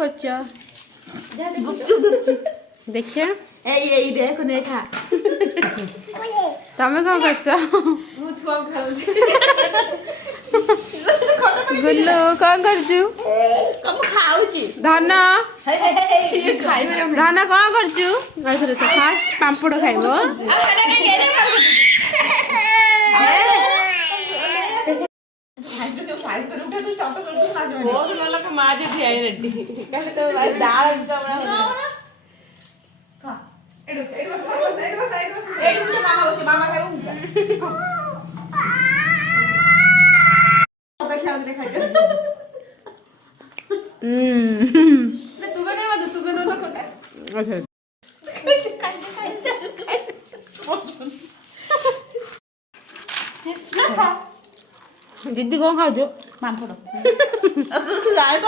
करछो गुपचुप दउची देखिए एई देखो ने खा तमे कौन करछो मु छुआ खाउची गुल्लू कौन करछु कम खाउची धन ये खाइबे धन कौन करछु अच्छा फास्ट पांपड़ खाइबो आडा के गेरे बहुत वाला का माँ जी थी आई रेड्डी कल तो दाल इनका बड़ा हो खा एडो मामा बसे मामा खाए उनका तो क्या उन्हें खाए मैं तुम्हें क्या बात तुम्हें नोट करते अच्छा दीदी कौन खाओ जो मान फोड़ो अब तो जाए